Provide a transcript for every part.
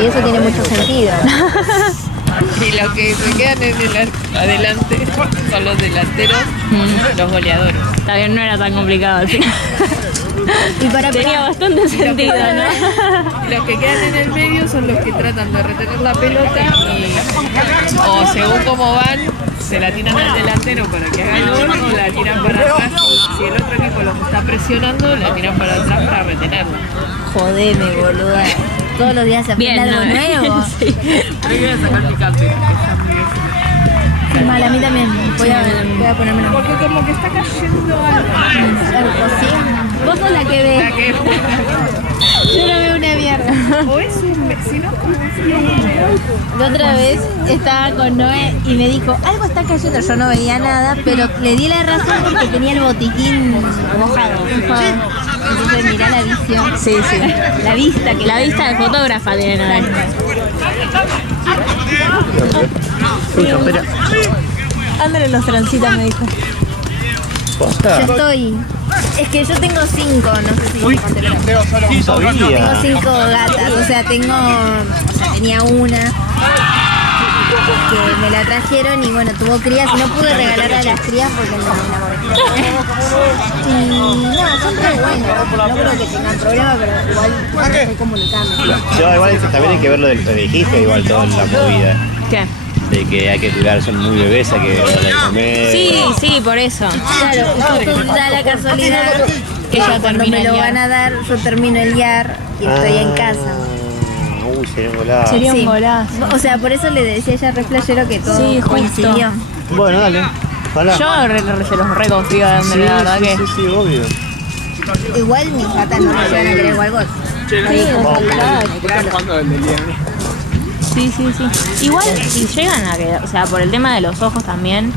Y eso tiene mucho sentido. Y los que se quedan en el adelante son los delanteros, los goleadores. Está bien, no era tan complicado, sí. Y para Tenía bastante sentido, ¿no? Los que quedan en el medio son los que tratan de retener la pelota y, o según cómo van, se la tiran al delantero para que haga el gol o la tiran para atrás. Si el otro equipo los está presionando, la tiran para atrás para retenerla. Jodeme, boluda. Todos los días se aprende algo nuevo. Sí. Ahora voy a sacar mi café, que está muy bien. Sí, mal, a mí también. Voy a ponerme una. Porque como que está cayendo algo. ¿Sí? Vos sos la que ve. La que- Yo no veo una mierda. O es un vecino como un La otra vez estaba con Noé y me dijo, algo está cayendo. Yo no veía nada, pero le di la razón porque tenía el botiquín mojado. Entonces mirá la visión. Sí, sí. La vista que La vista de fotógrafa tiene ahí. Ándale los trancitas, me dijo. ¿Posta? Yo estoy. Es que yo tengo 5, no sé si conté lo que- No sabía. Tengo 5 gatas, o sea, tenía una que me la trajeron y bueno, tuvo crías y no pude regalar a las crías porque me enamoré. Y no, son re buenos, no creo que tengan problemas, pero igual estoy comunicando. Yo igual también hay que ver lo que dijiste, igual toda la movida. ¿Qué? De que hay que cuidar, son muy bebés, hay que darle de comer. Sí, sí, por eso. Claro, justo da la casualidad que ya cuando termina me el lo IAR. van a dar, yo termino el IAR y estoy en casa. Uy, sería un golazo. Sería Sí. un golazo. O sea, por eso le decía ya re flashero que todo Sí, justo. coincidió. Bueno, dale. Ojalá. Yo se los reconfío a André, la verdad que. sí, obvio. Igual mis gatas no me llevan a querer igual gol. Sí, sí, sí. Igual si llegan a quedar, o sea, por el tema de los ojos también,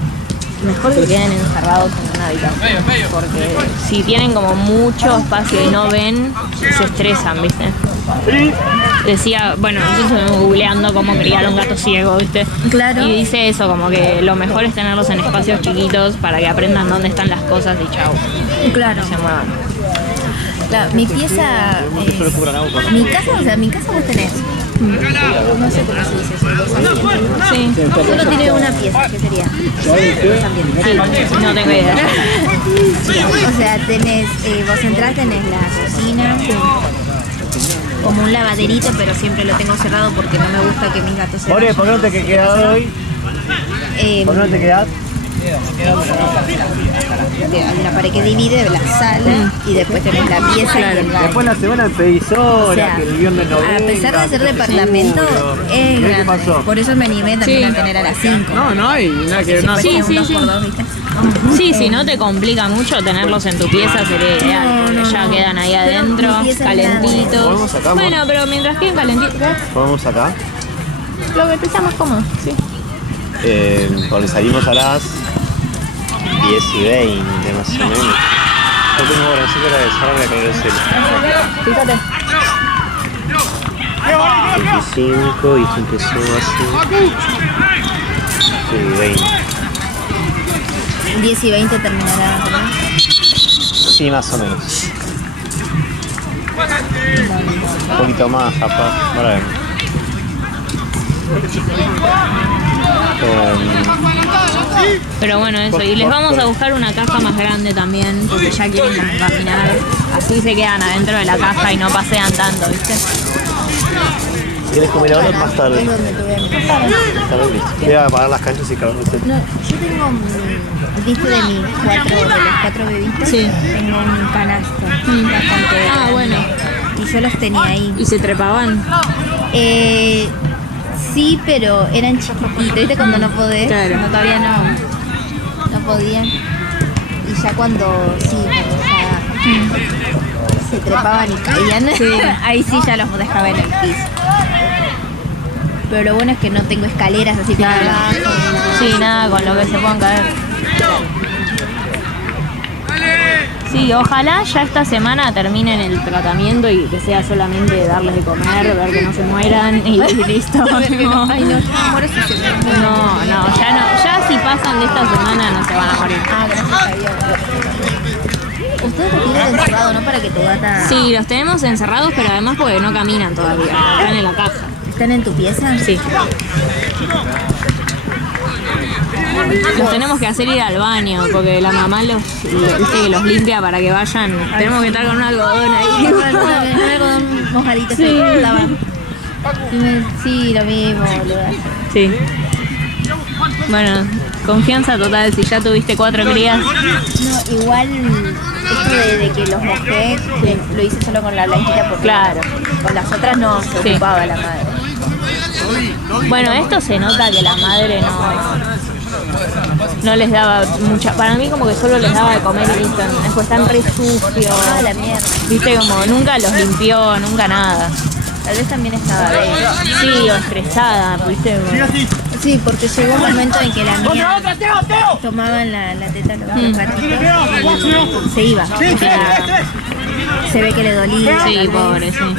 mejor que queden encerrados en una habitación. Porque si tienen como mucho espacio y no ven, se estresan, ¿viste? Decía, bueno, yo estuve googleando cómo criar un gato ciego, ¿viste? Claro. Y dice eso, como que lo mejor es tenerlos en espacios chiquitos para que aprendan dónde están las cosas y chau, Claro. no se muevan. Claro, mi pieza mi casa, o sea, mi casa vos tenés. No sé cómo se dice eso. Sí, Solo tiene una pieza, ¿qué sería? También. sí, no tengo idea. O sea, tenés, vos entrás, tenés la cocina, como un lavaderito, pero siempre lo tengo cerrado porque no me gusta que mis gatos se More, vayan. ¿por qué no te quedás hoy? ¿Por qué no te quedás? Hay una pared que divide la sala y después tenés la pieza y el baño. Después la semana pedís horas, O sea, que el viernes no a pesar de ser departamento, es ¿Qué grande. pasó? Por eso me animé también a tener a las 5. No hay nada que ver. Si Sí, fuese sí, un sí. 2x2, ¿viste? Sí, si no te complica mucho tenerlos en tu pieza sería ideal, porque ya quedan ahí adentro, mi pieza es calentitos. Volvemos acá, amor. Bueno, pero mientras queden calentitos, Vamos acá. lo que te sea más cómodo, sí. Porque salimos a las 10:20, más o menos. Yo tengo horas, así que la de salga con el celo. Fíjate. 25 y esto empezó así. Sí, 20. 10 y 20 terminará, ¿no? Sí, más o menos. Un poquito más, capaz. Ahora vemos. Pero bueno, eso. Y les vamos a buscar una caja más grande también, porque ya quieren caminar. Así se quedan adentro de la caja y no pasean tanto, ¿viste? ¿Quieres comer ahora o más tarde? Es donde tuve mi- Tarde, listo. Voy a apagar las canchas y cargar usted. No, yo tengo, viste de los 4 bebitos, Sí. tengo un canasto bastante Ah, grande. bueno. Y yo los tenía ahí. ¿Y se trepaban? Sí, pero eran chiquititos, ¿viste? Cuando no podés, Claro. cuando todavía no podían. Y ya cuando ya se trepaban y caían, ahí sí ya los dejaba en el piso. Pero lo bueno es que no tengo escaleras así para abajo. Sí, nada, con lo que se puedan caer. Sí, ojalá ya esta semana terminen el tratamiento y que sea solamente darles de comer, ver que no se mueran y listo. No, Ay, no, yo me muero si se me muere. no, ya si pasan de esta semana no se van a morir. Ah, gracias a Dios. Ustedes los tienen encerrado, ¿no? Para que tu gata... Sí, los tenemos encerrados, pero además porque no caminan todavía, están en la caja. ¿Están en tu pieza? Sí. Los tenemos que hacer ir al baño porque la mamá viste que los limpia para que vayan. Tenemos que estar con un algodón ahí. Un algodón mojadito. Sí. Sí, lo mismo, boludo. Sí. Bueno, confianza total, si ya tuviste 4 crías. No, igual esto de que los mojé, lo hice solo con la blanquita porque Claro. con las otras no se Sí. ocupaba la madre. Bueno, esto se nota que la madre no les daba mucha. Para mí como que solo les daba de comer y listo. Después están re sucios. Ah, la mierda. Viste, como nunca los limpió, nunca nada. Tal vez también estaba débil. Sí, o estresada, viste. Sí, porque llegó un momento en que la mía tomaban la teta los gatitos y se iba. O sea, se ve que le dolía. Sí, tal vez. pobre, sí.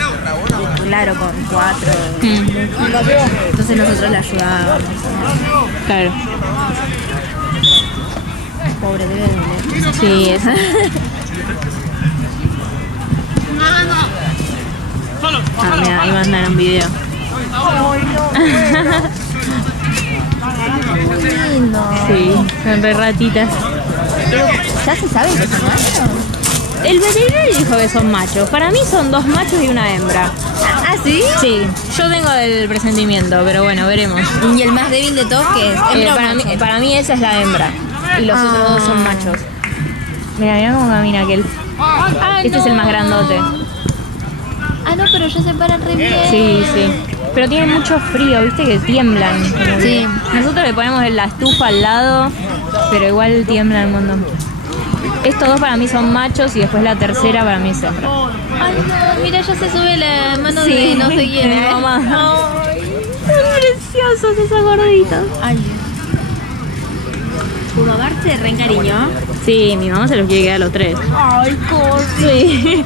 Claro, con 4. Entonces nosotros la ayudábamos. Claro. Pobre, debe doler. Sí, eso. Ah, mira, ahí mandaron video. Muy lindo. Sí, son re ratitas. ¿Ya se sabe que son machos? El veterinario dijo que son machos. Para mí son 2 machos y una hembra. ¿Ah, sí? Sí, yo tengo el presentimiento, pero bueno, veremos. Y el más débil de todos, ¿qué es? ¿Hembra o macho? Para mí esa es la hembra. Y los otros 2 son machos. Mira cómo camina aquel. Este es el más grandote. Ah, no, pero ya se paran re bien. Sí, sí. Pero tienen mucho frío, viste que tiemblan. Sí. Nosotros le ponemos la estufa al lado, pero igual tiemblan un montón. Estos 2 para mí son machos y después la tercera para mí es hembra. Ay, no, mira, ya se sube la mano Sí, de no sé quién. de mi mamá. Son preciosos esos gorditos. Ay. ¿Tu mamá se reencariñó? Sí, mi mamá se los quiere quedar a los 3. Ay, cosa. Sí.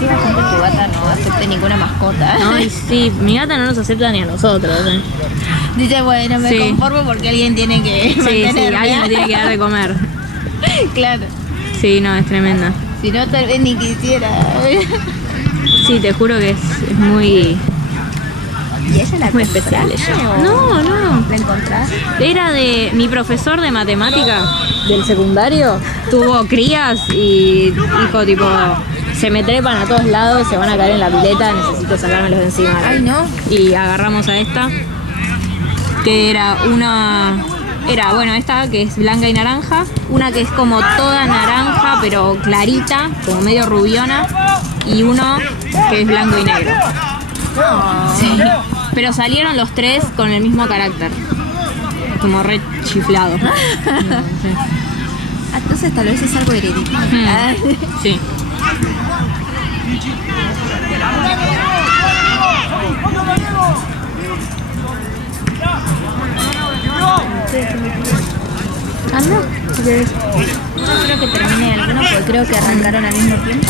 Qué bastante que tu gata no acepte ninguna mascota. Ay, sí, mi gata no nos acepta ni a nosotros. Dice, bueno, me Sí. conformo porque alguien tiene que Sí, sí, mantenerme. alguien me tiene que dar de comer. Claro. Sí, no, es tremenda. Si no, tal vez ni quisiera. Sí, te juro que es muy, ¿Y ella la muy especial ella. No, no. ¿La encontraste? Era de mi profesor de matemática del secundario. Tuvo crías y dijo tipo, se me trepan a todos lados, se van a caer en la pileta, necesito sacármelos de encima. Ay, no. Y agarramos a esta, que era bueno, esta que es blanca y naranja, una que es como toda naranja pero clarita, como medio rubiona, y uno que es blanco y negro. Sí. Pero salieron los 3 con el mismo carácter, como re chiflado. Ah, entonces tal vez es algo hereditario. Sí. Ah, no. No creo que termine alguno porque creo que arrancaron al mismo tiempo.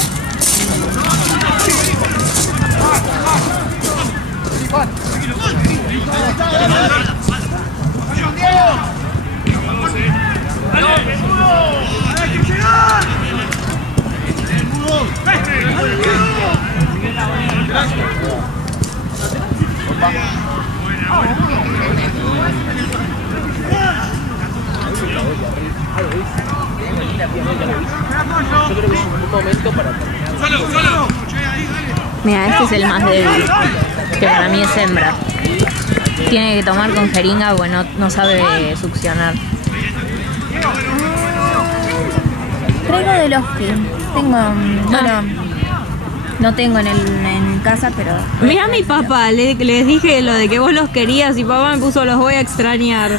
Mira, este es el más débil, que para mí es hembra. Tiene que tomar con jeringa porque no sabe succionar. Traigo de los que tengo, bueno, no tengo en casa, pero... Mira a mi papá, les dije lo de que vos los querías y papá me puso los voy a extrañar.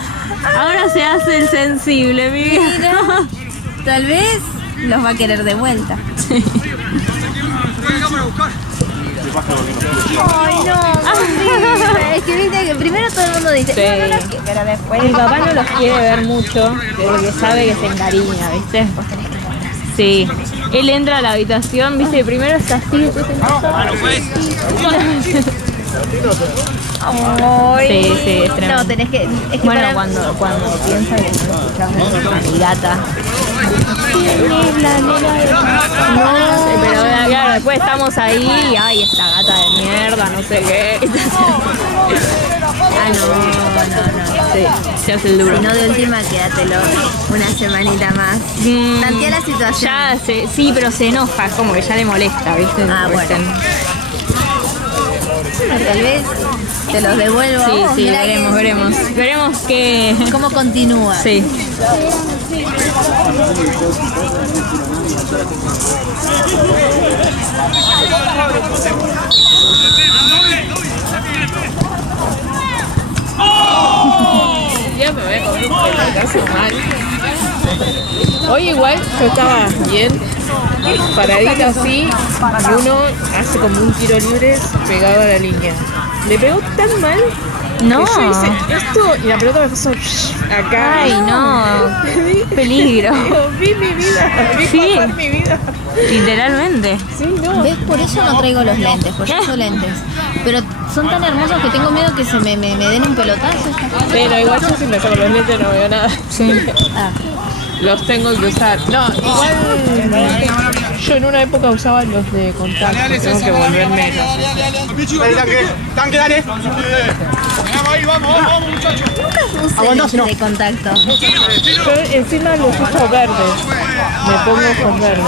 Ahora se hace el sensible, mi vieja. Mira, tal vez los va a querer de vuelta. Sí. Ay, no, es que viste que primero todo el mundo dice, Sí. no, no los quiero, pero después... Mi papá no los quiere ver mucho porque sabe que se encariña, ¿viste? Vos tenés que encontrarse. Sí. Él entra a la habitación, ¿viste? Primero está así, después empieza... Ay. Sí, sí, es tremendo. No, tenés que... Es que Bueno, para... cuando piensa que escuchamos a mi gata. ¿Quién es la nena de... No, pero claro, después después estamos ahí y ay, esta gata de mierda, no sé qué. Ah, no. Sí, se hace el duro. Si no, de última, quédatelo una semanita más. Tantea la situación. Ya sí, pero se enoja, como que ya le molesta, ¿viste? Ah, bueno. Tal vez te los devuelvo. Sí, sí, Mirá veremos. Veremos qué. cómo continúa. Sí. Ya me voy a comer un pelotazo mal. Hoy igual yo estaba bien, paradita así, y uno hace como un tiro libre pegado a la línea. Le pegó tan mal No. que yo hice esto y la pelota me pasó acá. Ay, no. Peligro. Vi mi vida, vi Sí. pasar mi vida. Literalmente. Sí, no. ¿Ves? Por eso no traigo los lentes, porque yo uso lentes. Pero son tan hermosos que tengo miedo que se me den un pelotazo. Pero igual yo si me saco los lentes no veo nada. Ah, Los tengo que usar. No, igual yo en una época usaba los de contacto. Tengo que volverme. Tanque, dale. use lentes de contacto. Yo encima los uso verdes. Me pongo ojos verdes.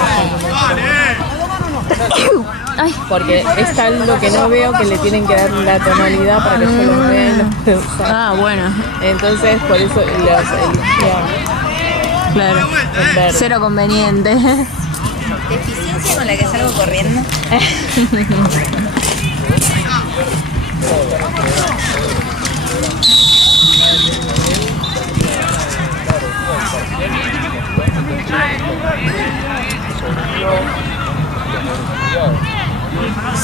Ay, Porque es tal lo que no veo que le tienen que dar la tonalidad para que yo los vea y los pueda usar. ah, bueno. Entonces por eso los elegía Claro. en verde. Cero conveniente. Deficiencia con la que salgo corriendo.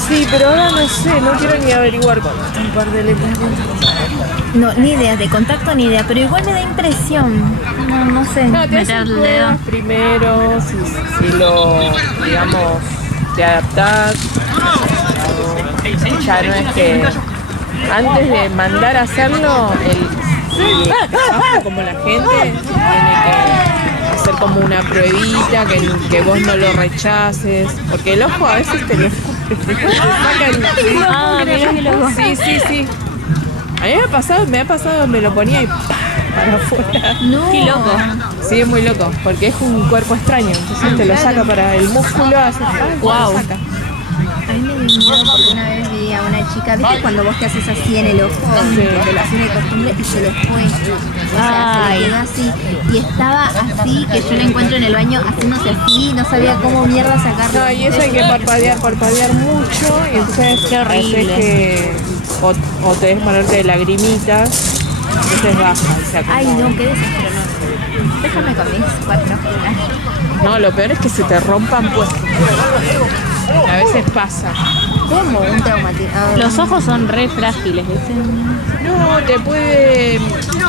Sí, pero ahora no sé, no quiero ni averiguar cuándo está un par de letras. No, ni idea, de contacto ni idea, pero igual me da impresión. No sé. No, te Meter hacen el pruebas dedo. primero, si lo, digamos, te adaptás. Ya no es que antes de mandar a hacerlo, el trabajo, como la gente, tiene que hacer como una pruebita, que vos no lo rechaces, porque el ojo a veces te lo sacan. Ah, mirá qué loco. Sí, sí, sí. A mí me ha pasado, me lo ponía y ¡pah! Para afuera. No. Qué loco. Sí, es muy loco, porque es un cuerpo extraño, entonces te lo saca para el músculo, hace Guau. lo saca. A mí me dio miedo porque una vez vi a una chica, ¿viste cuando vos te haces así en el ojo? Sí. De la de costumbre y se le fue. O sea, se le quedó así. Y estaba así, que yo la encuentro en el baño haciéndose así, no sabía cómo mierda sacarlo. No, y eso hay que parpadear mucho, y entonces Qué horrible. haces que o te des ponerte de lagrimitas, entonces baja y se acomoda. Ay, no, qué desespero, no. Déjame con mis 4 horas. No, lo peor es que se te rompan pues. A veces pasa. Como un traumatismo. Los ojos son re frágiles, ¿viste? No, te puede.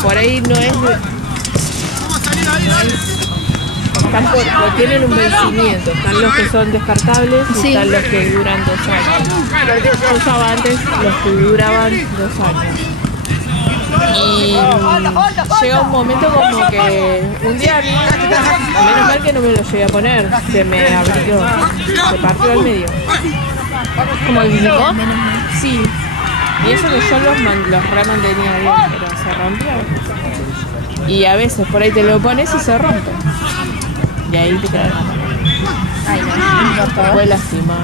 Por ahí no es. Tienen un vencimiento. Están los que son descartables y Sí. están los que duran 2 años. Yo usaba antes los que duraban 2 años. Y llega un momento como que un día, menos mal que no me lo llegué a poner, se me abrió, se partió al medio. ¿Como el secó? Menos mal. Sí. Y eso que yo los remantenía bien, pero se rompía. Y a veces por ahí te lo pones y se rompe. Y ahí te quedas. Ay, no. Te puede lastimar.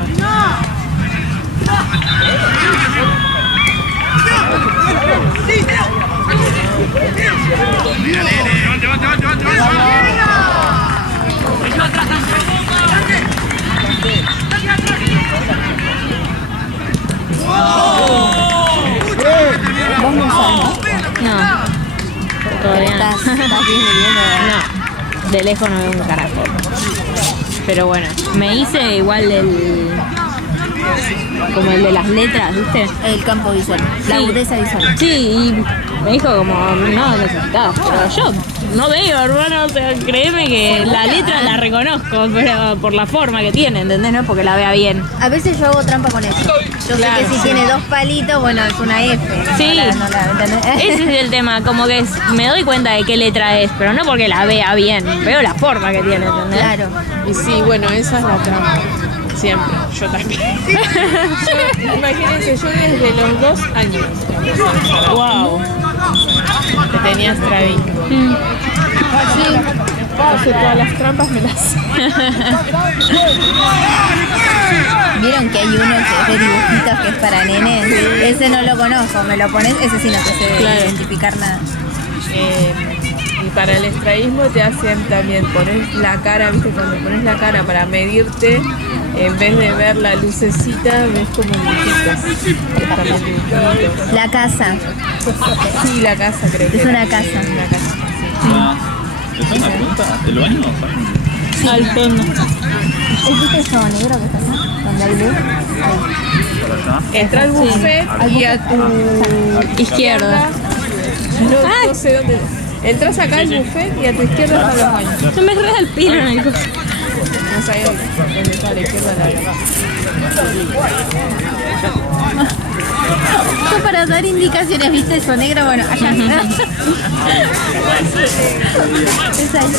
Vos no sabes, ¿no? No. Todavía no. Estás bien viviendo. No, de lejos no veo un carajo. Pero bueno, me hice igual como el de las letras, ¿viste? El campo visual, la Sí. agudeza visual. Sí, y me dijo como, no necesitas, pero yo no veo, hermano, o sea, créeme que la letra la reconozco, pero por la forma que tiene, ¿entendés? No porque la vea bien. A veces yo hago trampa con eso. Yo Claro, sé que si sí. tiene 2 palitos, bueno, es una F. Sí. ¿Entendés? Ese es el tema, como que me doy cuenta de qué letra es, pero no porque la vea bien, veo la forma que tiene, ¿entendés? Claro. Y sí, bueno, esa es la trampa. Siempre, yo también. Imagínense, yo desde los 2 años empecé a usar Wow. que tenía estrabismo. Entonces todas las trampas me las... ¿Vieron que hay uno que es de dibujitos que es para nenes? Ese no lo conozco, me lo pones, ese sí no te sé Claro. identificar nada. Y para el estrabismo te hacen también, pones la cara, viste, cuando pones la cara para medirte, en vez de ver la lucecita, ves como lucitas. Están los dibujitos. La casa, Sí, la casa creo que es era. una casa. Una casa, sí. ¿Es una pregunta? ¿El baño? Al fondo. ¿Es eso negro que está acá? ¿Donde hay luz? Ahí. Entra al buffet y a tu Izquierda. no sé dónde. Entras acá al buffet y a tu izquierda están los baños. Se me enreda el pelo en el coche. No sé dónde está a la izquierda la Esto para dar indicaciones, ¿viste? Eso negro, bueno, allá. Es ahí.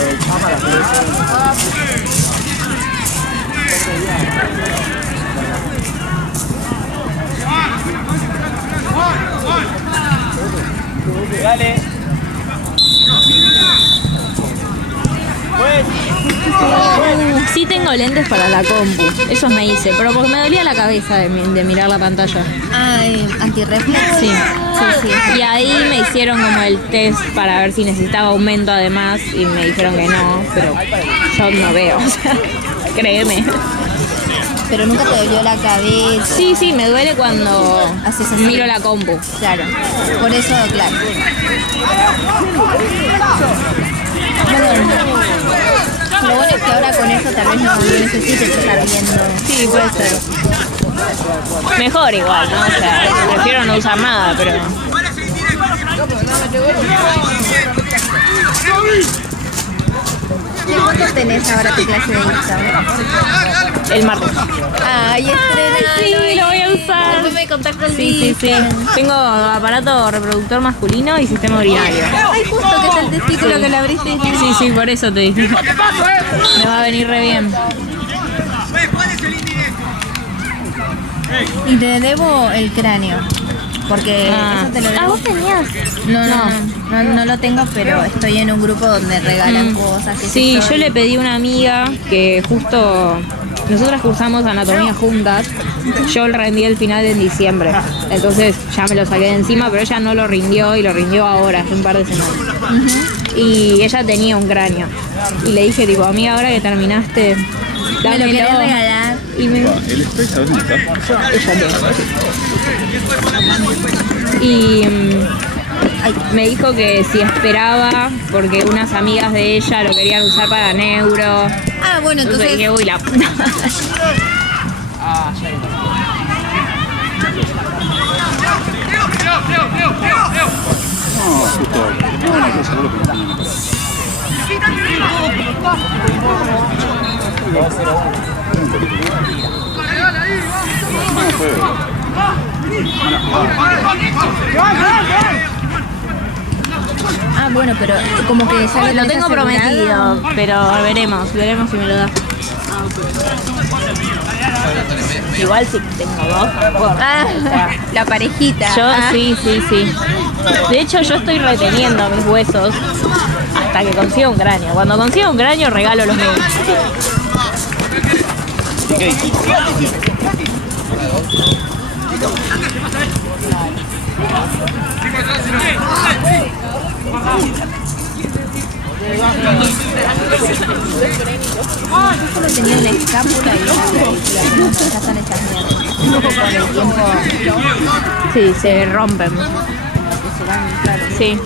Sí tengo lentes para la compu, esos me hice, pero porque me dolía la cabeza de mirar la pantalla. Ay, antirreflex. Sí. Sí, sí. Y ahí me hicieron como el test para ver si necesitaba aumento además y me dijeron que no, pero yo no veo, o sea, créeme. Pero nunca te dolió la cabeza. Sí, sí, me duele cuando Haces así. miro la compu. Claro. Por eso, claro. Bueno, lo bueno es que ahora con eso tal vez no necesites estar viendo. Sí, puede ser. Mejor igual, ¿no? O sea, prefiero no usar nada, pero... ¿Cuánto tenés ahora tu clase de guitarra? El martes. Ay, estrena. Sí, lo voy a usar. Después me contactas el Sí, sí, sí. Tengo aparato reproductor masculino y sistema urinario. Ay, justo que es el testículo que le abriste. Sí, sí, por eso te dije. Me va a venir re bien. Y te debo el cráneo. Porque eso te lo debo. vos tenías. No lo tengo, pero estoy en un grupo donde regalan cosas. qué sé Sí, yo y- le pedí a una amiga que justo nosotras cursamos anatomía juntas. Yo le rendí el final en diciembre. Entonces ya me lo saqué de encima, pero ella no lo rindió y lo rindió ahora, hace un par de semanas. Y ella tenía un cráneo. Y le dije, tipo, amiga, ahora que terminaste, ¿Me lo dámelo. querés regalar? Y me, ¿El spray sabes dónde está? y me dijo que si esperaba, porque unas amigas de ella lo querían usar para neuro. Ah, bueno, Entonces entonces. dije, uy, la puta. No, justo ahora. Seguro que no tenía nada. Ah, bueno, pero como que ya Lo tenés tengo asegurado. prometido, pero veremos si me lo da. Igual si tengo dos. Ah, la parejita. Yo Ah. sí. De hecho, yo estoy reteniendo mis huesos hasta que consiga un cráneo. Cuando consiga un cráneo, regalo los míos. Solo tenía una escápula y una clavícula, ya están hechas mierda. Con el tiempo Sí, se rompen. se van, claro. Sí.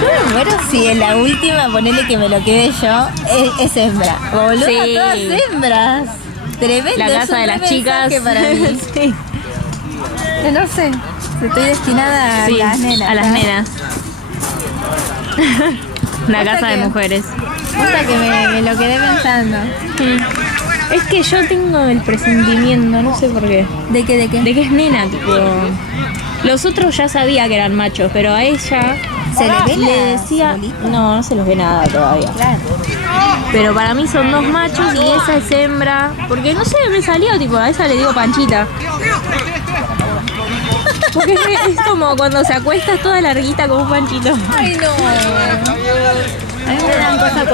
Yo me muero si en la última, ponele que me lo quede yo, es hembra. Boluda, Sí. todas hembras. Tremendo. La es casa un de re las chicas. mensaje para mí. Sí. No sé, estoy destinada a Sí, las nenas. a las ¿sabes? nenas. Una Hasta casa de que- mujeres. Hasta que me lo quedé pensando. Es que yo tengo el presentimiento, no sé por qué. ¿De qué? De que es nena, tipo. Los otros ya sabía que eran machos, pero a ella ¿Se le ve le la decía. bolita? No se les ve nada todavía. Claro. Pero para mí son dos machos y esa es hembra. Porque no sé, me salió, tipo, a esa le digo Panchita. Porque es como cuando se acuesta toda larguita como un panchito. Ay, no. A mí me dan cosas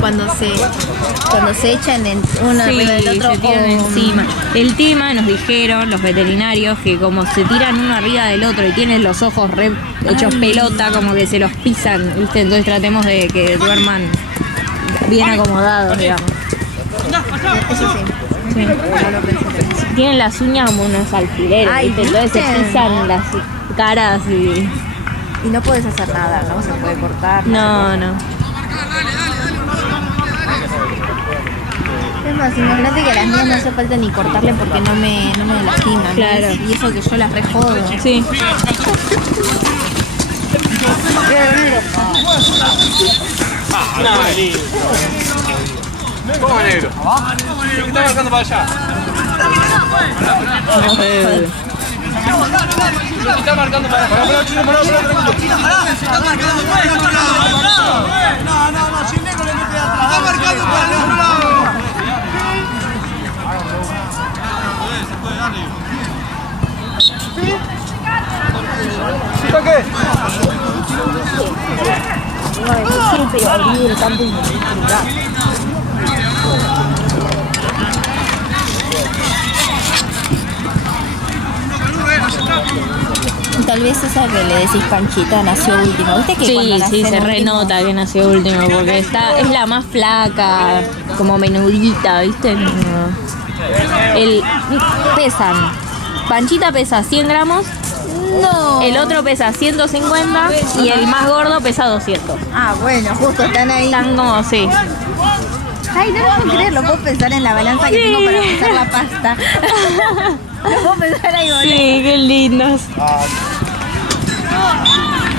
cuando se echan en uno Sí, arriba del otro. se tiran encima. El tema, nos dijeron los veterinarios, que como se tiran uno arriba del otro y tienen los ojos re hechos pelota, como que se los pisan, ¿viste? Entonces tratemos de que duerman bien acomodados, digamos. Eso sí. Sí. No lo pensé. Tienen las uñas como unos alfileres, Ay, ¿viste? Entonces se ¿viste? pisan las caras y... Y no puedes hacer nada, ¿no? Se puede cortar. No. Es más, imagínate que a las mías no hace falta ni cortarle porque no me lastiman. Claro. ¿ves? Y eso que yo las rejodo. Sí. ¿Cómo negro? ¿Qué está marcando para allá? ¿Qué está marcando para allá? No, sin negro le mete atrás. Está marcando para el otro lado. ¿Qué? Siempre abrir el campo y tal vez esa que le decís Panchita nació última. ¿Viste que cuando Sí, nacen se último- renota que nació último porque es la más flaca, como menudita, ¿viste? Pesan. Panchita pesa 100 gramos, No. el otro pesa 150 y el más gordo pesa 200. Ah, bueno, justo están ahí. Están como, sí. Ay, no lo puedo creer, lo puedo pensar en la balanza que Sí. tengo para pesar la pasta. Lo puedo pensar ahí, boludo. Sí, qué lindos.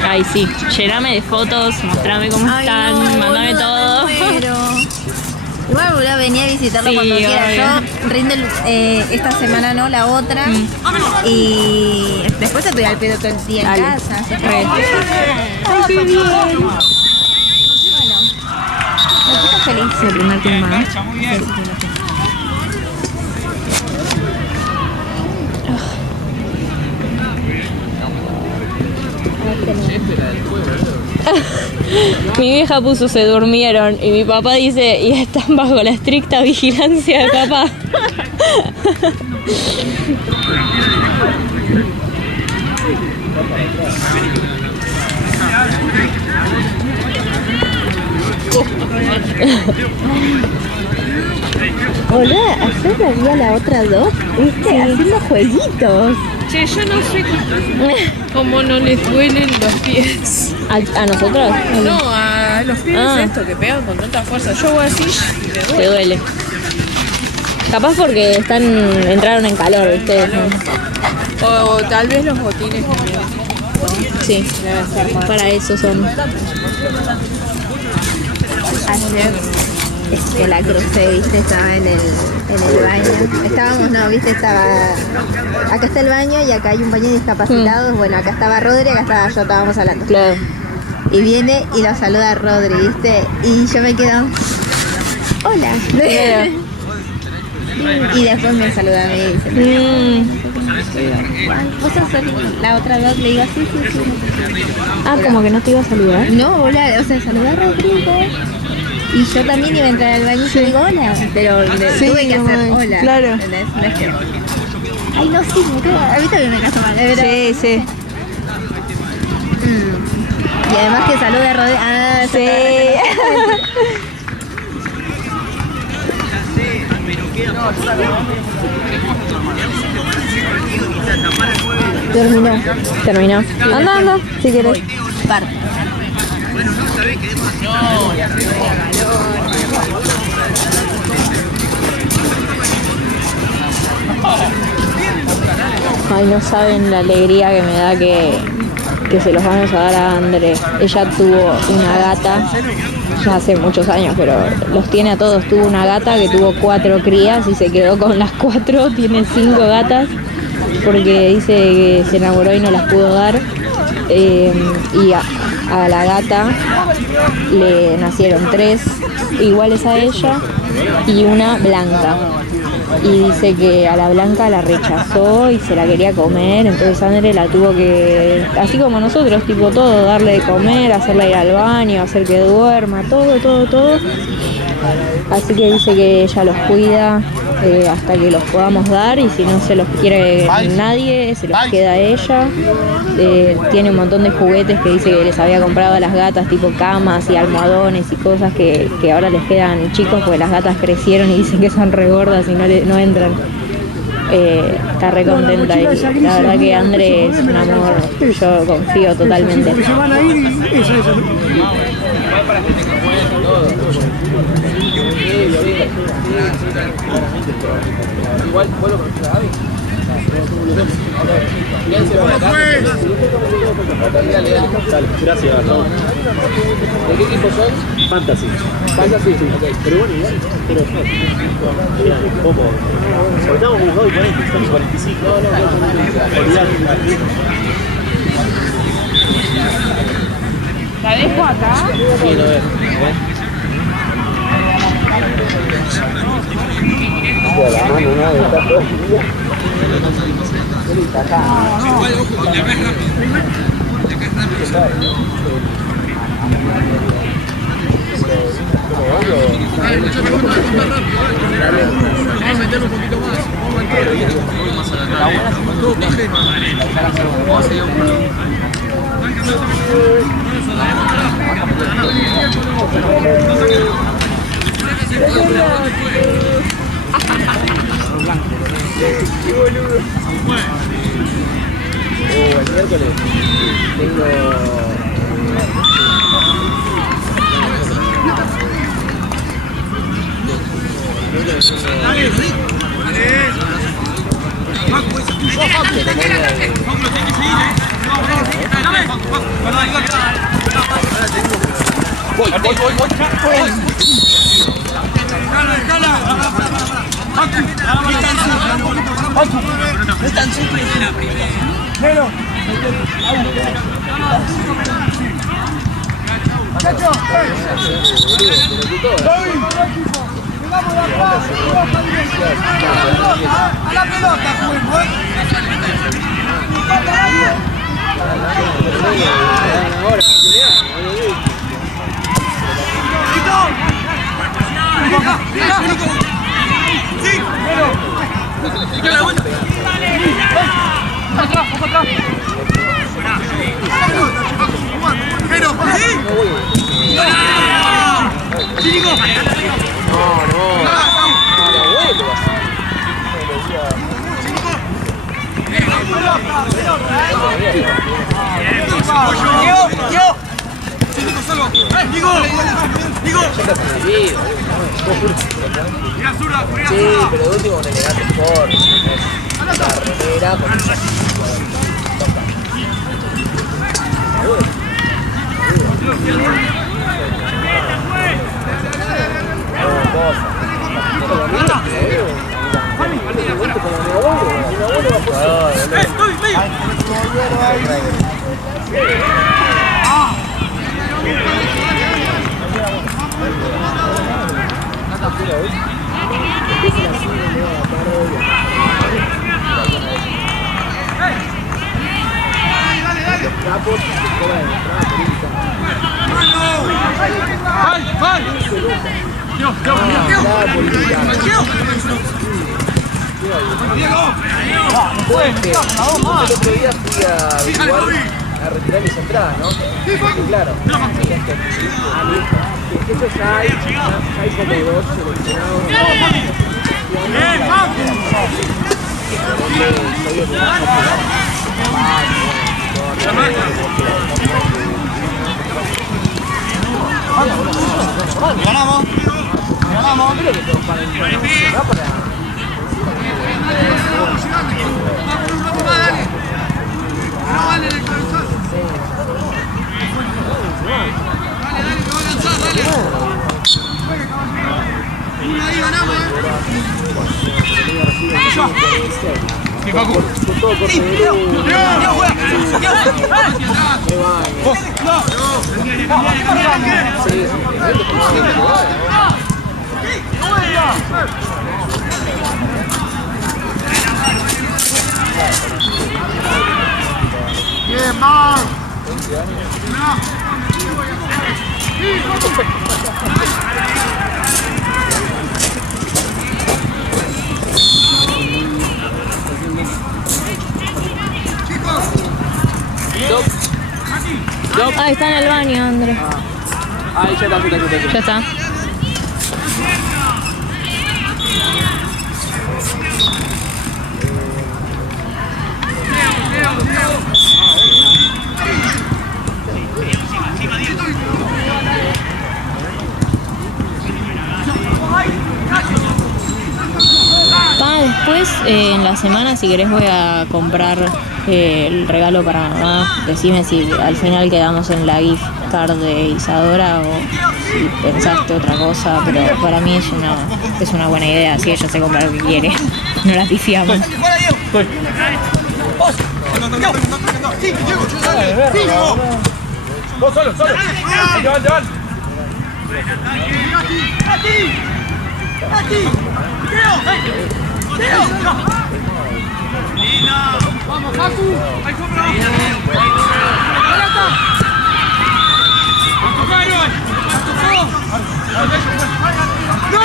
Ay, sí, llename de fotos, mostrame cómo Ay, están, no, mándame boluda, todo. me muero. Igual voy a venir a visitarlo Sí, cuando quiera. obvio. Yo rindo esta semana, no, la otra. Y después estoy al pedo todo el día en Dale. casa. Así que... Re. Ay, qué bien. Bueno, me puso feliz. Es el primer tema. Mi vieja puso se durmieron y mi papá dice y están bajo la estricta vigilancia de papá. Hola, ayer la vi a la otra dos, ¿viste? Haciendo jueguitos. Che, yo no sé cómo no les duelen los pies. ¿A nosotros? No, a los pies Ah. esto que pegan con tanta fuerza. Yo voy así y me Te duele. duele. Capaz porque entraron en calor, ¿viste? O tal vez los botines también. Sí, para eso son. Ayer la crucé, ¿viste? Estaba en el baño. Estábamos, no, ¿viste? Acá está el baño y acá hay un baño de discapacitados. Bueno, acá estaba Rodri, acá estaba yo, estábamos hablando. Claro. Y viene y lo saluda a Rodri, ¿viste? Y yo me quedo, hola. Y después me saluda a mí y dice, ¿vos sos la otra dos? Le digo, sí. Ah, como que no te iba a saludar. No, hola, o sea, saludar a Rodrigo. Y yo también iba a entrar al baño y yo digo hola, pero tuve que hacer hola. claro. ¿Entendés? No es que... Ay, no, sí, me queda... A mí también me caso mal, ¿verdad? Sí. Y además que salude a Rodrigo. Ah, Sí. Terminó. Anda, si quieres. Parte. Ay, no saben la alegría que me da que que se los vamos a dar a Andre. Ella tuvo una gata, ya hace muchos años, pero los tiene a todos. Tuvo una gata que tuvo 4 crías y se quedó con las 4, tiene 5 gatas, porque dice que se enamoró y no las pudo dar. Y a la gata le nacieron 3 iguales a ella y una blanca. Y dice que a la blanca la rechazó y se la quería comer, entonces Andre la tuvo que, así como nosotros, tipo todo, darle de comer, hacerla ir al baño, hacer que duerma, todo. Así que dice que ella los cuida hasta que los podamos dar, y si no se los quiere nadie, se los queda a ella. Tiene un montón de juguetes que dice que les había comprado a las gatas, tipo camas y almohadones y cosas que ahora les quedan chicos porque las gatas crecieron y dicen que son re gordas y no entran. Está re contenta y la verdad que Andre es un amor, yo confío totalmente. Igual vuelo con la Gaby. Gracias. ¿De qué equipo son? Fantasy. Fantasy, ok. Pero bueno, igual. Pero ¿cómo? Estamos buscando 40, estamos 45. ¿La dejo acá? Sí, no es. La mano, ¿no? Está todo. Vamos a meterlo un poquito más. Vamos a meterlo más a la cara. Todo pajero. Vamos a seguir un poquito. Qué boludo. El miércoles tengo... Voy. No es tan simple. Pero. Muchachos. A la pelota, ahora, sí, pero la vuelta. Atrás. Pero, sí. Chico. No. Yo. Digo. Sí, pero de último un elegante sport. La remera con el otro día fui a retirar mis entradas, ¿no? Claro. Eso ya hay como 2 seleccionados. Ganamos. Creo que todos para el Con todo corte de luz. Bien, más. Ah, está en el baño, Andrés. Ahí ya está. Ya está. Después, en la semana, si querés, voy a comprar el regalo para mamá. Decime si al final quedamos en la gift card de Isadora o si pensaste otra cosa, pero para mí es una buena idea, así ella se compra lo que quiere. No la pifiamos. Vos solo. Llevan. Vamos, Facu. Ahí compra. ¡No!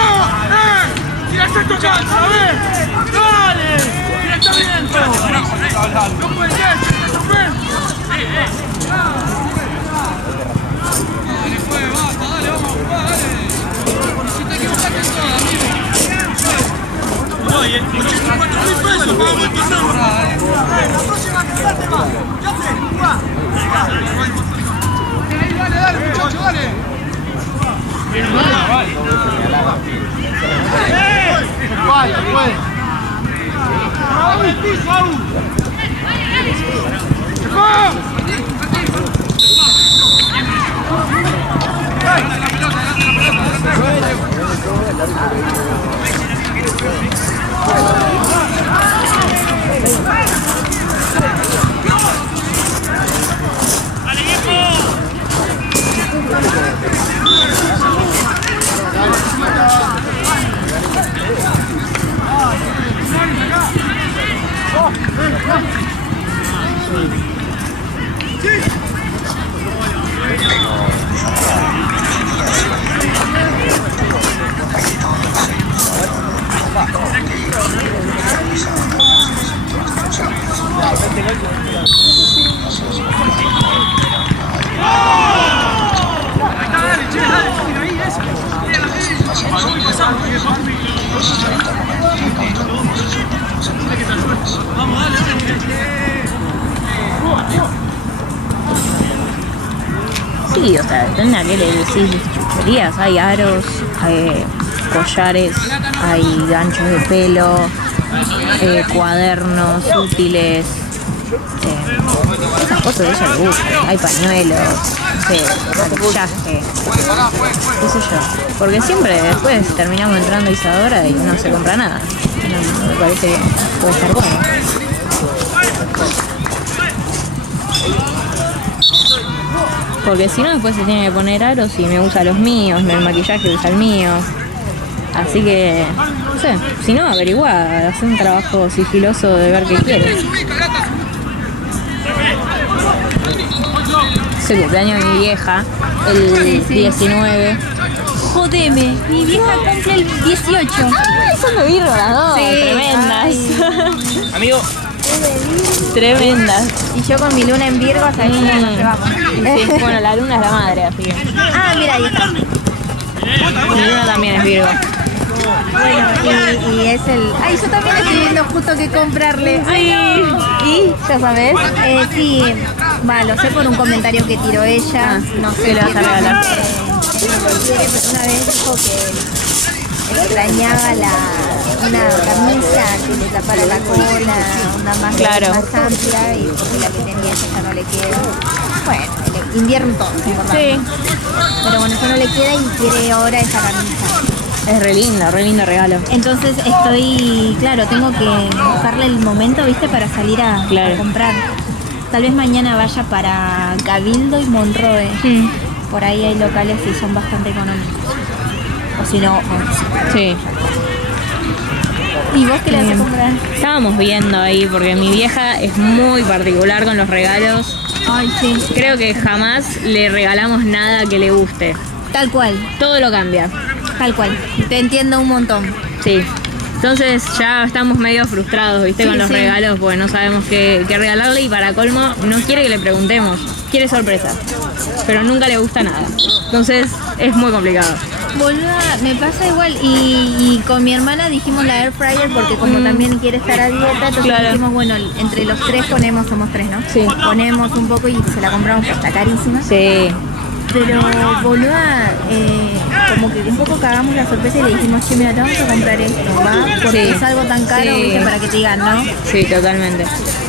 ¡Si la estás tocando, ¿sabes? ¡Dale! ¡Si la estás viendo! ¡No puede ser! ¡No puede! Dale, juegue, basta, dale, vamos a jugar, dale. Si te equivocaste en todo, amigo. Oye, 84.000 pesos pagamos el torneo. La próxima que más. Ya sé, jugá. Dale, muchacho, dale. Vaya, puede. ¡Abre el piso, aún! Sí, o sea, depende a qué le decís chucherías. Hay aros, hay collares, hay ganchos de pelo, cuadernos útiles. Esas cosas de ella le gustan. Hay pañuelos, maquillaje, qué sé yo. Porque siempre después terminamos entrando a Isadora y no se compra nada. No, me parece que puede estar bueno. Porque si no, después se tiene que poner aros y me usa los míos, el maquillaje usa el mío. Así que, no sé, si no, averiguá, hacer un trabajo sigiloso de ver qué quiere. Es el cumpleaños de mi vieja, el 19. Jodeme, mi vieja cumple el 18. ¡Ay, son de Virgo las dos! Sí, Tremendas. Amigo. Tremendas. Y yo con mi luna en Virgo, ¿sabes cómo nos llevamos? Sí, bueno, la luna es la madre, así que. Ah, mira, ahí está. Mi luna también es Virgo. Bueno, y es el... Ay, yo también estoy viendo justo que comprarle. Ay, no. ¿Y? ¿Ya sabes? Sí, va, lo sé por un comentario que tiró ella. No sé ¿qué le vas a regalar? Una vez dijo que extrañaba una camisa que le tapara la cola, una más, claro, más amplia, y porque la que tenía ella ya no le queda. Bueno, el invierno todo, sí. Pero bueno, eso no le queda y quiere ahora esa camisa. Es re lindo regalo. Entonces estoy, claro, tengo que buscarle el momento, ¿viste? Para salir a comprar. Tal vez mañana vaya para Cabildo y Monroe. Por ahí hay locales y son bastante económicos. O si no, 11. Sí. ¿Y vos qué le vas a comprar? Estábamos viendo ahí, porque mi vieja es muy particular con los regalos. Ay, sí. Creo que jamás le regalamos nada que le guste. Tal cual, Todo lo cambia. tal cual. Te entiendo un montón. Sí. Entonces ya estamos medio frustrados, ¿viste? Sí, con los sí. regalos, porque no sabemos qué regalarle y para colmo no quiere que le preguntemos. Quiere sorpresa. Pero nunca le gusta nada. Entonces es muy complicado. Boluda, me pasa igual. Y con mi hermana dijimos la air fryer porque como también quiere estar a dieta, entonces Claro. dijimos, bueno, entre los tres ponemos, somos tres, ¿no? Sí. Ponemos un poco y se la compramos, pero está carísima. Sí. Pero, boluda, como que un poco cagamos la sorpresa y le dijimos, che, mira, te vamos a comprar esto, ¿va? Porque Sí. es algo tan caro, Sí. ¿viste? Para que te digan, ¿no? Sí, totalmente.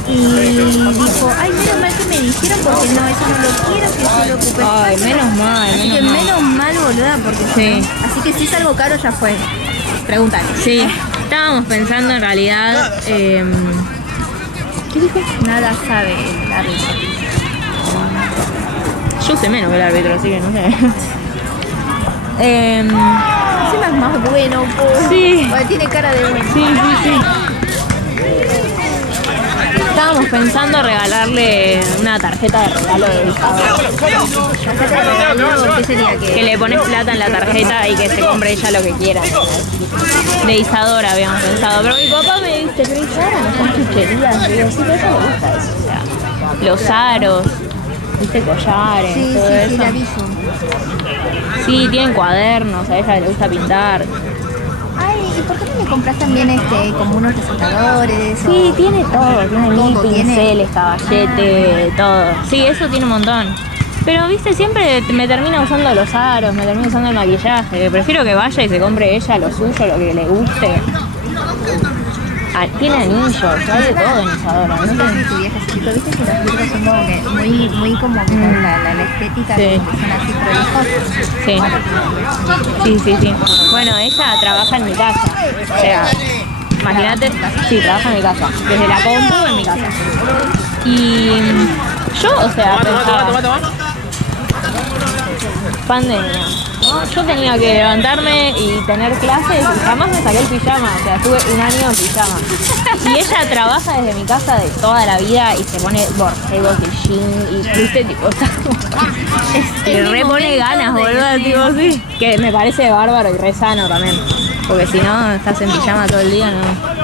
Y dijo, ay, menos mal que me dijeron porque no, eso no lo quiero, que se lo ocupe. Ay, menos mal, Así que menos mal, boluda, porque Sí. así que si es algo caro ya fue. Pregúntale. Sí. Estábamos pensando en realidad... ¿Qué dijo? Nada sabe el árbitro. Yo sé menos que el árbitro, así que no sé. Encima es más bueno, po. Sí. Porque tiene cara de bueno. Sí. Estábamos pensando regalarle una tarjeta de regalo de Isadora. ¿Qué sería Que le pones plata en la tarjeta y que se compre ella lo que quiera. De Isadora habíamos pensado. Pero mi papá me dice, pero Isadora no son chucherías. Digo, sí, pero a ella le gusta eso. O sea, los aros, viste, collares, Sí, todo sí, eso. la aviso. Sí, tienen cuadernos, a ella le gusta pintar. Ay, ¿y por qué no le compras también como unos resaltadores? Sí, tiene todo, tiene mil Todo tiene. pinceles, caballete, todo. Sí, eso tiene un montón. Pero, viste, siempre me termina usando los aros, me termina usando el maquillaje. Prefiero que vaya y se compre ella lo suyo, lo que le guste. Ah, tiene anillos, hay de todo en Isadora, No ¿no? sé si tu vieja es chico, viste que los libros son como que muy como que la estética, Sí. como que son así prolijos. Sí. Bueno, ella trabaja en mi casa. O sea, imagínate, sí, trabaja en mi casa. Desde la compu en mi casa. Y yo, o sea, pensaba, pandemia, ¿no? Yo tenía que levantarme y tener clases y jamás me saqué el pijama, o sea, estuve un año en pijama. Y ella trabaja desde mi casa de toda la vida y se pone borcegos y jean y viste, tipo, está como... Le mi repone momento ganas, de- boludo, sí. tipo, sí. Que me parece bárbaro y re sano también. Porque si no, estás en pijama todo el día, no.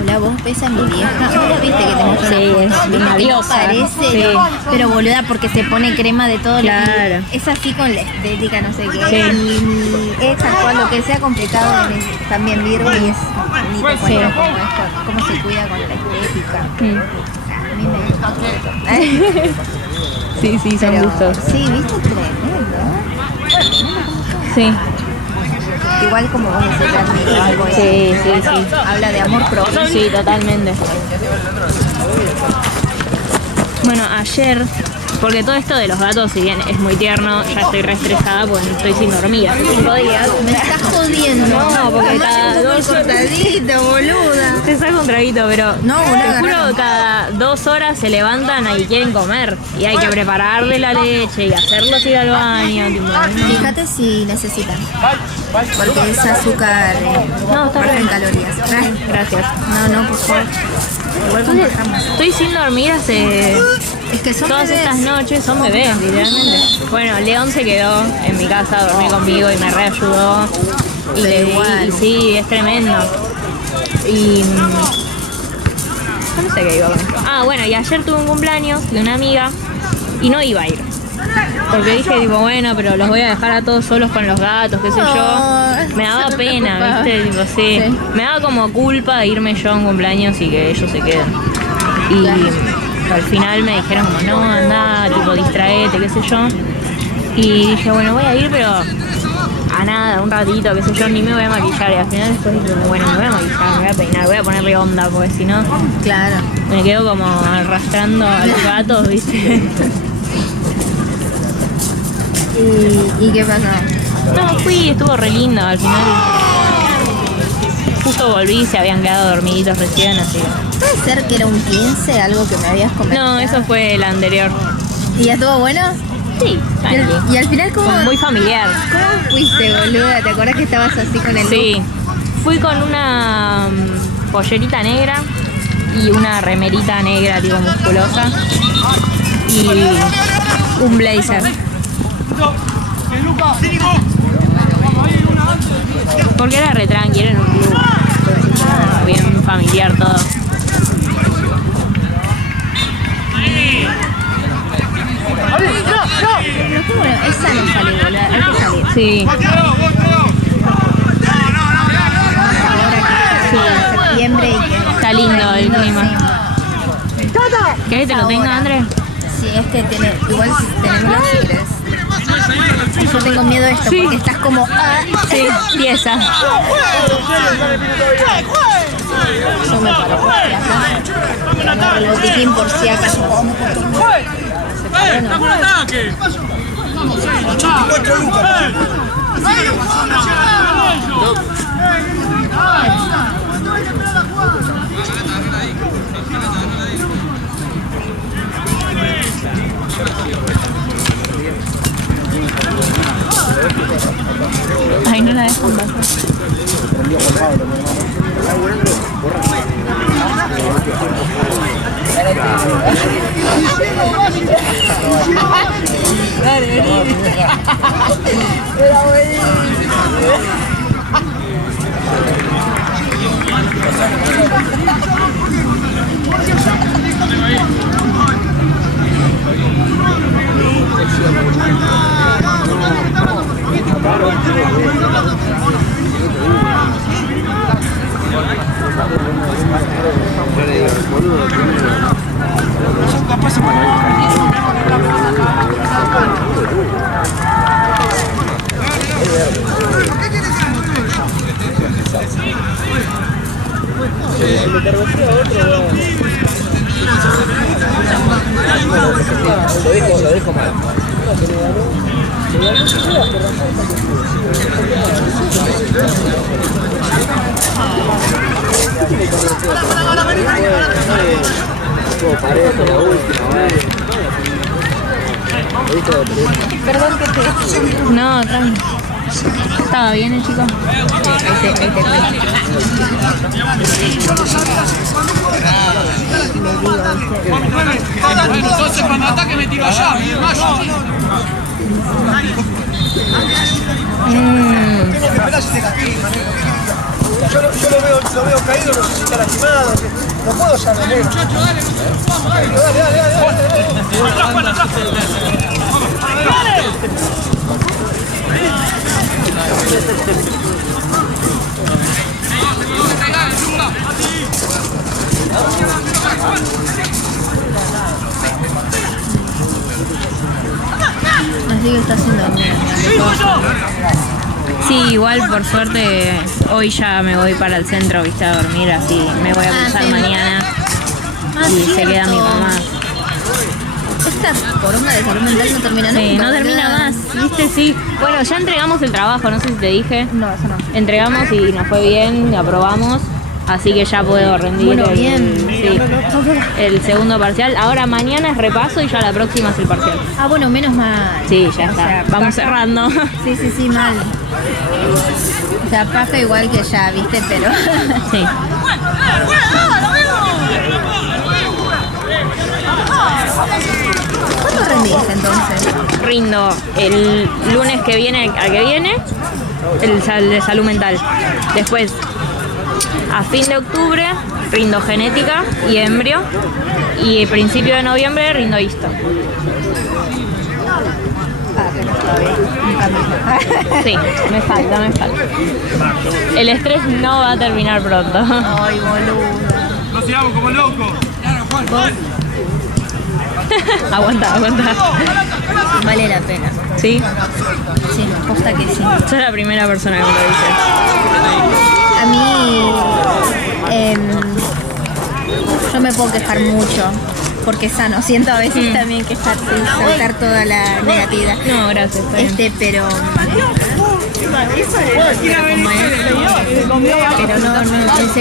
Hola, vos ves a mi vieja. Ahora viste que tenemos una Sí, foto. es ¿Viste una que diosa. parece? Sí. Pero boluda, porque se pone crema de todo. Claro. Es así con la estética, no sé qué. Sí. Y mi ex actual, lo que sea complicado, es también Virgo y es ni te cuento Sí. como esto, cómo se cuida con la estética. A mí me gusta todo. Sí, son Pero, gustos. sí, viste, tremendo. Sí. Igual como vos decís, te admiro algo eso. Sí. Habla de amor propio. Sí, totalmente. Bueno, ayer, porque todo esto de los gatos, si bien es muy tierno, ya estoy re estresada porque estoy sin dormir. Me estás jodiendo. No, porque Además, cada es un dos- cortadito, boluda. Te saco un traguito, pero No, boludo, te juro agarra. que cada 2 horas se levantan y quieren comer. Y hay que prepararle la leche y hacerlos ir al baño. Tipo, no. Fíjate si necesitan. Porque es azúcar No, está baja en bien. calorías. Gracias. No, por favor. Igual compramos. Estoy sin dormir hace Es que son todas bebés. estas noches, son bebés, literalmente. Bueno, León se quedó en mi casa a dormir conmigo y me reayudó. Y Pero le di, igual. y sí, es tremendo. Y no sé qué iba con esto. Ah, bueno, y ayer tuve un cumpleaños de una amiga y no iba a ir. Porque dije, tipo, bueno, pero los voy a dejar a todos solos con los gatos, qué sé yo. Me daba pena, ¿viste? Tipo, sí. Sí. Me daba como culpa de irme yo a un cumpleaños y que ellos se queden. Y al final me dijeron como, no, anda, tipo, distraete, qué sé yo. Y dije, bueno, voy a ir, pero a nada, un ratito, qué sé yo, ni me voy a maquillar. Y al final después dije, bueno, me voy a maquillar, me voy a peinar, voy a ponerle onda, porque si no, Claro. me quedo como arrastrando a los gatos, ¿viste? ¿Y qué pasó? No, fui, estuvo re lindo al final. Justo volví, se habían quedado dormiditos recién, así que... ¿Puede ser que era un 15, algo que me habías comentado? No, eso fue el anterior. ¿Y ya estuvo bueno? Sí, Y al final, ¿cómo, muy familiar. ¿cómo fuiste, boluda? ¿Te acuerdas que estabas así con el Sí, fui con una pollerita negra y una remerita negra, tipo musculosa, y un blazer. Porque era re tranqui, era en un club. Bien familiar todo. Pero qué bueno, esa no sale, boluda. Hay que salir. Sí. Ahora que es septiembre y que... Está lindo el clima. ¿Querés que te lo tenga, Andrés? Sí, es que tiene... Igual tenemos si querés. Yo tengo miedo de esto Sí. porque estás como... Sí, pieza. Yo me paro por si acaso. Agarro el botiquín por si acaso. Ay, no la dejan pasar. Lo dejo mal. Perdón que te... No, tranqui. ¿Estaba bien el chico? Ahí te Entonces cuando ataque me tiro allá, mi mayo. Yo lo veo caído, no sé si está lastimado. No puedo ya, no veo. Muchacho, dale, dale. Atrás. Así que está haciendo mierda. Sí, igual por suerte hoy ya me voy para el centro, viste, a dormir, así me voy a cruzar sí. mañana y se queda mi mamá. Esta poronga de salud mental no termina nunca. Sí, no termina boluda. más, viste, sí. Bueno, ya entregamos el trabajo, no sé si te dije. No, eso no. Entregamos y nos fue bien, aprobamos, así que ya puedo rendir Bueno, bien. sí, el segundo parcial. Ahora mañana es repaso y ya la próxima es el parcial. Ah, bueno, menos mal. Sí, ya O está. sea, Vamos paja. cerrando. Sí, mal. O sea, paja igual que ya, ¿viste? Pero... Sí. ¿Cuándo rendís entonces? Rindo el lunes que viene al que viene, el de salud mental. Después, a fin de octubre, rindo genética y embrio. Y principio de noviembre rindo histo. Ah, pero todavía. Un camino. Sí, me falta. El estrés no va a terminar pronto. Ay, boluda. No sigamos como locos. Aguanta. Vale la pena. ¿Sí? Sí, posta que sí. Soy la primera persona que me lo dice. A mí... yo me puedo quejar mucho. Porque es sano. Siento a veces también quejarse y soltar toda la negatividad. No, gracias. está bien. Pero Pero no, en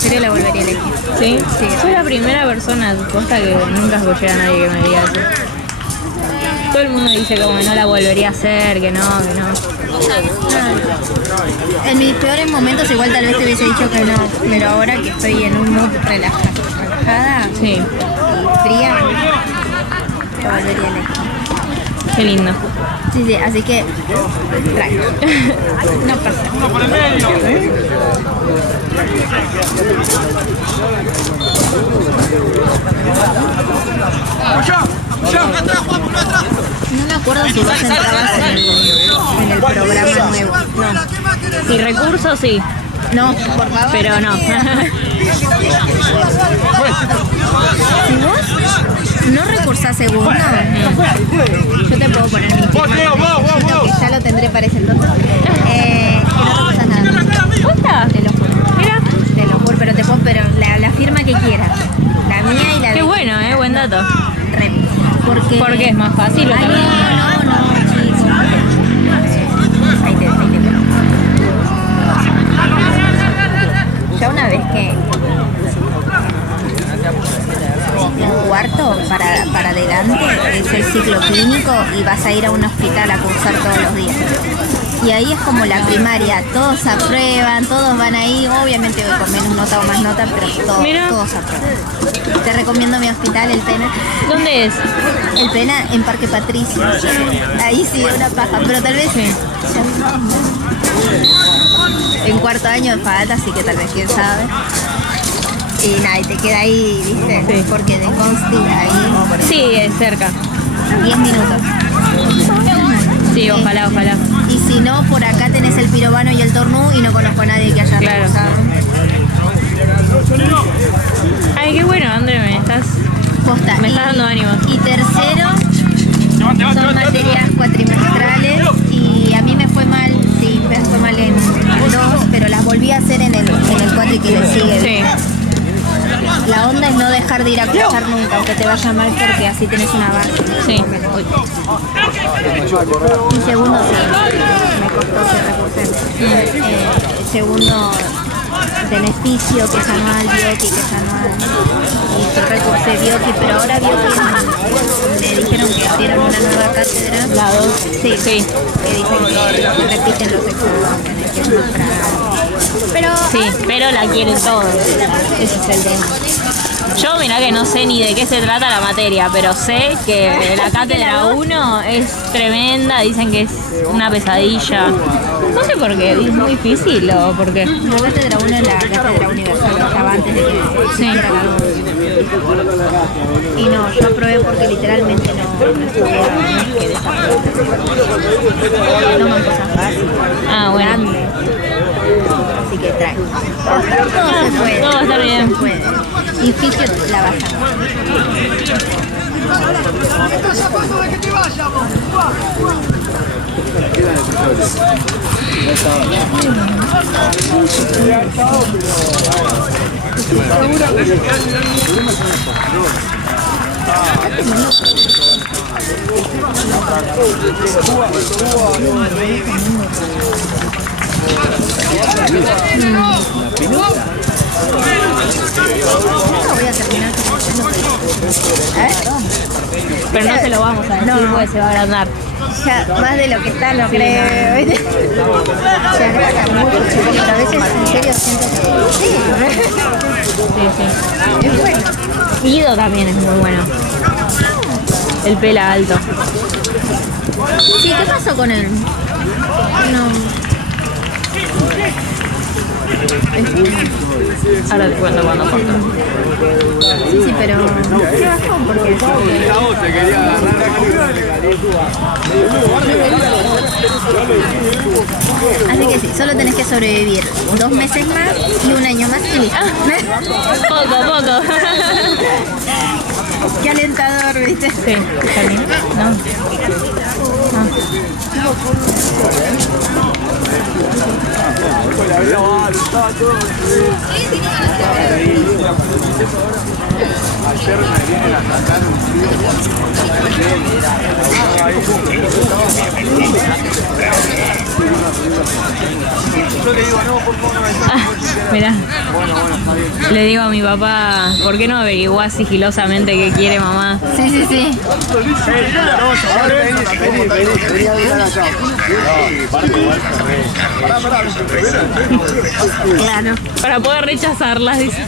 serio la volvería a elegir. ¿Sí? Sí. Soy la primera persona posta que nunca escuché a nadie que me diga eso. Todo el mundo dice como que no la volvería a hacer, que no. En mis peores momentos igual tal vez te hubiese dicho que no, pero ahora que estoy en un mood relajada Sí, y fría, la volvería a elegir. qué lindo. Sí, así que tranqui. No pasa. No me acuerdo si vos entrabas en el programa nuevo. No. Si recursos, sí, No, por favor. pero no. Si vos no recursás segundo, yo te puedo poner mi firma. Que ya lo tendré para ese entonces. Que no recursás nada. ¿Posta? Te lo juro. Mira, Te lo juro, pero te puedo, pero la firma que quieras. La mía y la de. qué bueno, buen dato. Porque. Porque es más fácil o Ay, también. no, chicos. Ahí te ya una vez que en cuarto para adelante es el ciclo clínico y vas a ir a un hospital a cursar todos los días. Y ahí es como la primaria, todos aprueban, todos van ahí, obviamente con menos nota o más nota, pero Mira. todos aprueban. Te recomiendo mi hospital, el Pena. ¿Dónde es? El Pena en Parque Patricio. Ahí sí, una paja, pero tal vez en cuarto año falta, así que tal vez quién sabe. Y nada, y te queda ahí, ¿viste? Sí. Porque de Consti ahí Sí, es cerca. 10 minutos. Sí, ojalá. Y si no, por acá tenés el Pirobano y el Tornú y no conozco a nadie que haya Claro. recursado. Ay, qué bueno, André, me estás dando ánimo. Y tercero, son materias cuatrimestrales y a mí me fue mal, sí, me fue mal en 2, pero las volví a hacer en el cuatri que le sigue. Sí. La onda es no dejar de ir a cursar nunca, aunque te vaya mal, porque así tenés una base. Sí. Un segundo sí, me costó que recursé. El segundo tenés fisio, que es anual, bioqui, que es anual. Y yo recursé bioqui, pero ahora bioqui me dijeron que abrieron una nueva cátedra. La 2. Sí, Sí. que dicen que repiten los exámenes, que es más grave. Pero Sí, pero la quieren todos. ese es el tema. Yo mirá que no sé ni de qué se trata la materia, pero sé que la cátedra 1 es tremenda, dicen que es una pesadilla. No sé por qué, es muy difícil o por qué. La cátedra 1 es la cátedra universal, que estaba antes de que fuera la 2. Y no, yo aprobé porque literalmente no estudiaba, no es que desaprobé. No me cosas fáciles. Ah, bueno. Grande. Así que trae. Todo se puede. Todo va a estar bien. Se puede. Y fisio la baja. Nunca voy a terminar Pero no se lo vamos a decir porque se va a agrandar. ya más de lo que está, lo creo. ¿Viste? Se agranda mucho, pero a veces en serio siento que sí, Sí. es bueno. Guido también es muy bueno. El pela alto. Sí, ¿qué pasó con él? No. Ahora te cuento cuando corto. Sí, pero qué bajón porque así que sí, solo tenés que sobrevivir 2 meses más y 1 año más y listo. Poco. Qué alentador, ¿viste? Sí, ¿termina? No. Estaba todo. Ayer me vienen a sacar un frío. Yo le digo, no, por favor, no me Mirá. Bueno, está bien. Le digo a mi papá, ¿por qué no averiguás sigilosamente qué quiere mamá? Sí, sí, sí. Vení a ver acá. Claro. Para poder rechazarlas, dice.